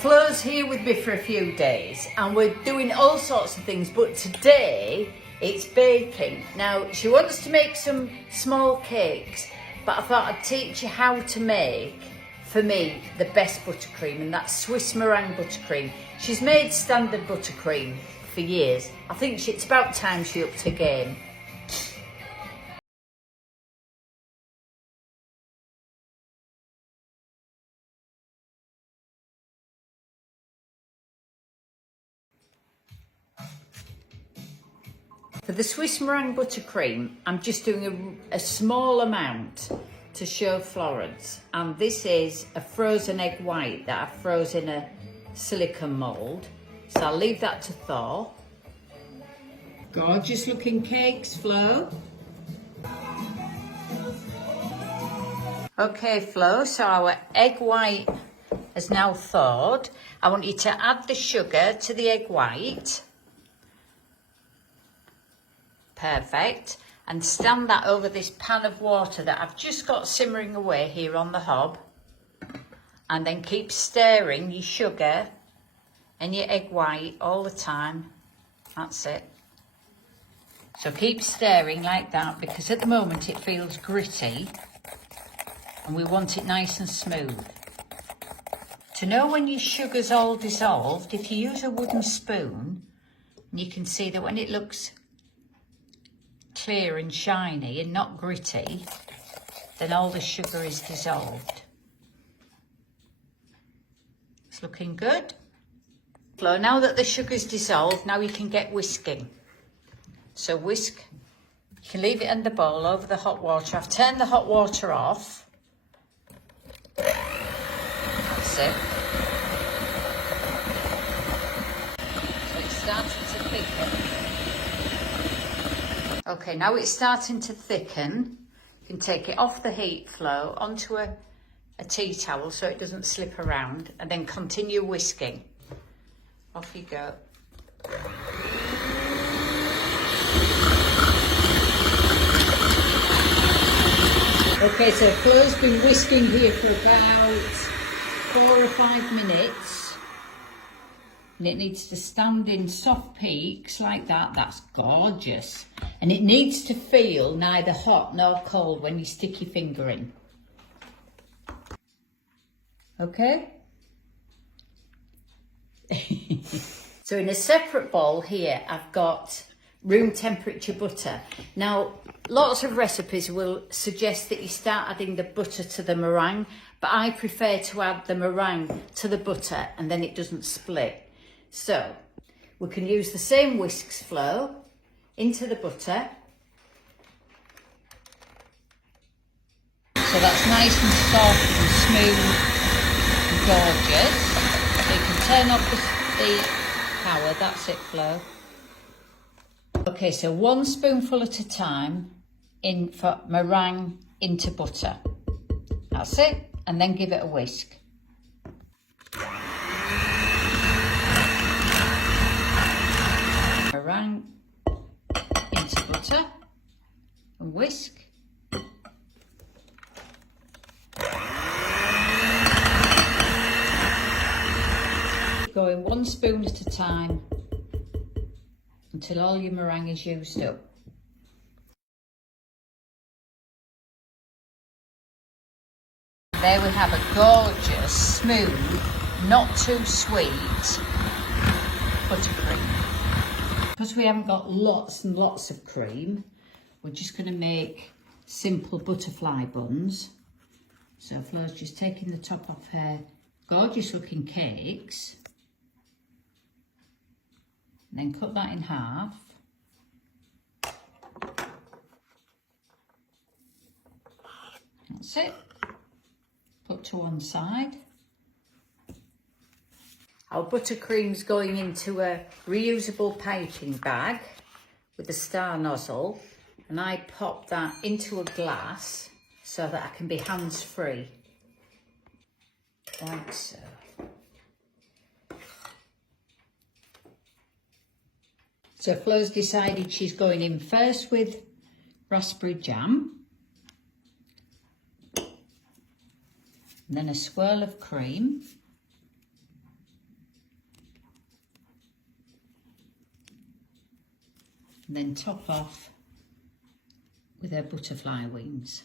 Flo's here with me for a few days and we're doing all sorts of things, but today it's baking. Now, she wants to make some small cakes, but I thought I'd teach you how to make, for me, the best buttercream, and that's Swiss Meringue Buttercream. She's made standard buttercream for years. I think it's about time she upped her game. For the Swiss Meringue Buttercream, I'm just doing a small amount to show Florence. And this is a frozen egg white that I've frozen in a silicone mould. So I'll leave that to thaw. Gorgeous looking cakes, Flo. Okay, Flo, so our egg white has now thawed. I want you to add the sugar to the egg white. Perfect. And stand that over this pan of water that I've just got simmering away here on the hob. And then keep stirring your sugar and your egg white all the time. That's it. So keep stirring like that, because at the moment it feels gritty and we want it nice and smooth. To know when your sugar's all dissolved, if you use a wooden spoon, you can see that when it looks clear and shiny and not gritty, then all the sugar is dissolved. It's looking good. Flo, now that the sugar's dissolved, now you can get whisking. So whisk, you can leave it in the bowl over the hot water. I've turned the hot water off. That's it. So it's starting to thicken. Okay, now it's starting to thicken. You can take it off the heat, Flo, onto a tea towel so it doesn't slip around, and then continue whisking. Off you go. Okay, so Flo's been whisking here for about 4 or 5 minutes. And it needs to stand in soft peaks like that. That's gorgeous. And it needs to feel neither hot nor cold when you stick your finger in. Okay? So in a separate bowl here, I've got room temperature butter. Now, lots of recipes will suggest that you start adding the butter to the meringue, but I prefer to add the meringue to the butter and then it doesn't split. So we can use the same whisks, Flo, into the butter. So that's nice and soft and smooth and gorgeous. So you can turn off the power. That's it, Flo. Okay, so 1 spoonful at a time in for meringue into butter. That's it, and then give it a whisk. Meringue into butter and whisk. Going 1 spoon at a time until all your meringue is used up. There we have a gorgeous, smooth, not too sweet buttercream. Because we haven't got lots and lots of cream, we're just going to make simple butterfly buns. So Flo's just taking the top off her gorgeous looking cakes. And then cut that in half. That's it. Put to one side. Our buttercream's going into a reusable piping bag with a star nozzle, and I pop that into a glass so that I can be hands-free. Like so. So Flo's decided she's going in first with raspberry jam, and then a swirl of cream, and then top off with her butterfly wings.